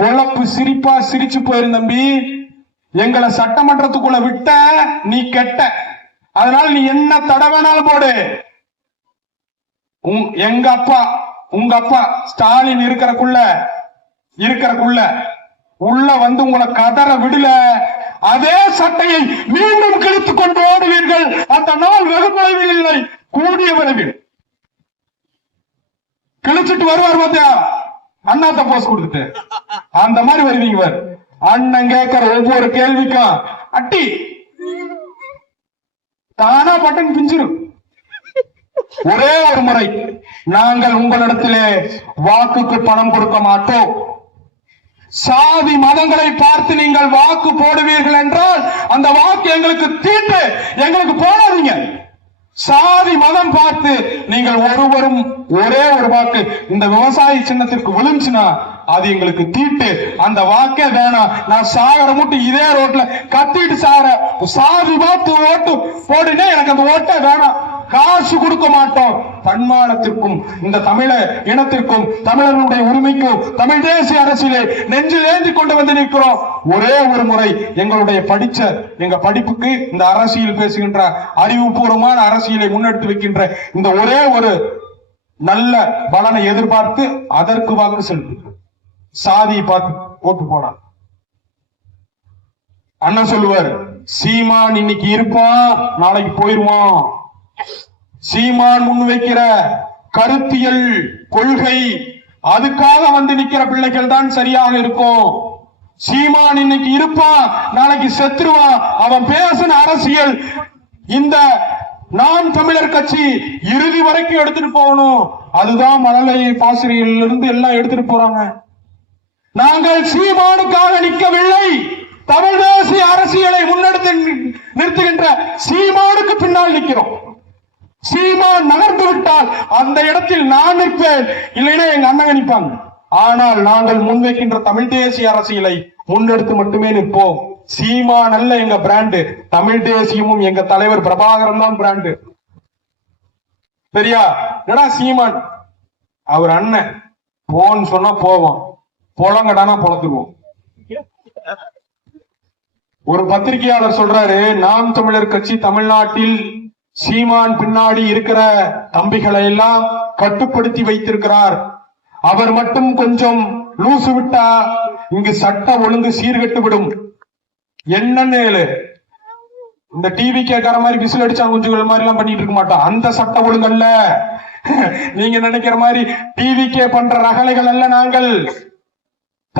பொழப்பு சிரிப்பா சிரிச்சு போயிரு தம்பி. எங்களை சட்டமன்றத்துக்குள்ள விட்ட நீ கெட்ட, அதனால நீ என்ன தடை வேணாலும் போடு. எங்க அப்பா உங்க அப்பா ஸ்டாலின் இருக்கிறக்குள்ள உள்ள வந்து உங்களை கதற விடல, அதே சட்டையை மீண்டும் கிழித்துக் கொண்டு ஓடுவீர்கள். அந்த நாள் வெகு தொலைவில் இல்லை, கூடிய விரைவில் கிழிச்சிட்டு வருவார். பாத்தியா அண்ணாத்த போஸ் கொடுத்துட்டு அந்த மாதிரி வருவீங்க. அண்ணன் கேட்கிற ஒவ்வொரு கேள்விக்கும் அட்டி தானா பட்டன் பிஞ்சிரும். ஒரே ஒரு முறை நாங்கள் உங்களிடத்திலே வாக்குக்கு பணம் கொடுக்க மாட்டோம். சாதி மதங்களை பார்த்து நீங்கள் வாக்கு போடுவீர்கள் என்றால் அந்த வாக்கு எங்களுக்கு தீட்டு, எங்களுக்கு போடாதீங்க. சாதி மதம் பார்த்து நீங்கள் ஒருவரும் ஒரே ஒரு வாக்கு இந்த விவசாய சின்னத்திற்கு விழுந்துச்சுன்னா அது எங்களுக்கு தீட்டு, அந்த வாக்கே வேணாம். நான் சாகர மட்டும் இதே ரோட்ல கத்திட்டு சாதி பார்த்து ஓட்டு போடுனே எனக்கு அந்த ஓட்டே வேணாம். காசு கொடுக்க மாட்டோம். தன்மானத்திற்கும் இந்த தமிழ இனத்திற்கும் தமிழர்களுடைய உரிமைக்கும் தமிழ் தேசிய அரசியலை நெஞ்சில் ஏந்தி கொண்டு வந்து நிற்கிறோம். ஒரே ஒரு முறை எங்களுடைய எங்க படிப்புக்கு இந்த அரசியல் பேசுகின்ற அறிவுபூர்வமான அரசியலை முன்னெடுத்து வைக்கின்ற இந்த ஒரே ஒரு நல்ல பலனை எதிர்பார்த்து அதற்கு வாக்கு செலுத்து. சாதியை பார்த்து போட்டு போனான். அண்ணன் சொல்லுவார், சீமான் இன்னைக்கு இருப்பான் நாளைக்கு போயிருவான். சீமான் முன்வைக்கிற கருத்தியல் கொள்கை அதுக்காக வந்து நிக்கிற பிள்ளைகள் தான் சரியாக இருக்கும். சீமான் இன்னைக்கு இருப்பான் நாளைக்கு செத்துருவான். அவன் பேசின அரசியல் இந்த நாம் தமிழர் கட்சி இறுதி வரைக்கும் எடுத்துட்டு போகணும். அதுதான் மழலை பாசிரியில் இருந்து எல்லாம் எடுத்துட்டு போறாங்க. நாங்கள் சீமானுக்காக நிற்கவில்லை, தமிழ் தேசிய அரசியலை முன்னெடுத்து நிறுத்துகின்ற சீமானுக்கு பின்னால் நிற்கிறோம். சீமான் நகர்ந்து விட்டால் அந்த இடத்தில் நான் நிற்பேன், இல்லைன்னா எங்க அண்ணன் நிற்பாங்க. ஆனால் நாங்கள் முன்வைக்கின்ற தமிழ் தேசிய அரசியலை முன்னெடுத்து மட்டுமே நிற்போம். சீமான் அல்ல எங்க பிராண்டு, தமிழ் தேசியமும் எங்க தலைவர் பிரபாகரன் தான் பிராண்டு. சரியா? என்னடா சீமான் அவர் அண்ணன் போன்னு சொன்னா போவோம், பொழங்கடானா பொழந்துருவோம். ஒரு பத்திரிகையாளர் சொல்றாரு, நாம் தமிழர் கட்சி தமிழ்நாட்டில் சீமான் பின்னாடி இருக்கிற தம்பிகளை எல்லாம் கட்டுப்படுத்தி வைத்திருக்கிறார். அவர் மட்டும் கொஞ்சம் லூசு விட்டா இங்கு சட்ட ஒழுங்கு சீர்கெட்டு விடும். என்னன்னு இந்த டிவி கேட்கற மாதிரி விசில் அடிச்சா குஞ்சுகள் மாதிரி எல்லாம் பண்ணிட்டு இருக்க மாட்டோம். அந்த சட்ட ஒழுங்கு அல்ல, நீங்க நினைக்கிற மாதிரி டிவி கே பண்ற ரகலைகள் அல்ல நாங்கள்.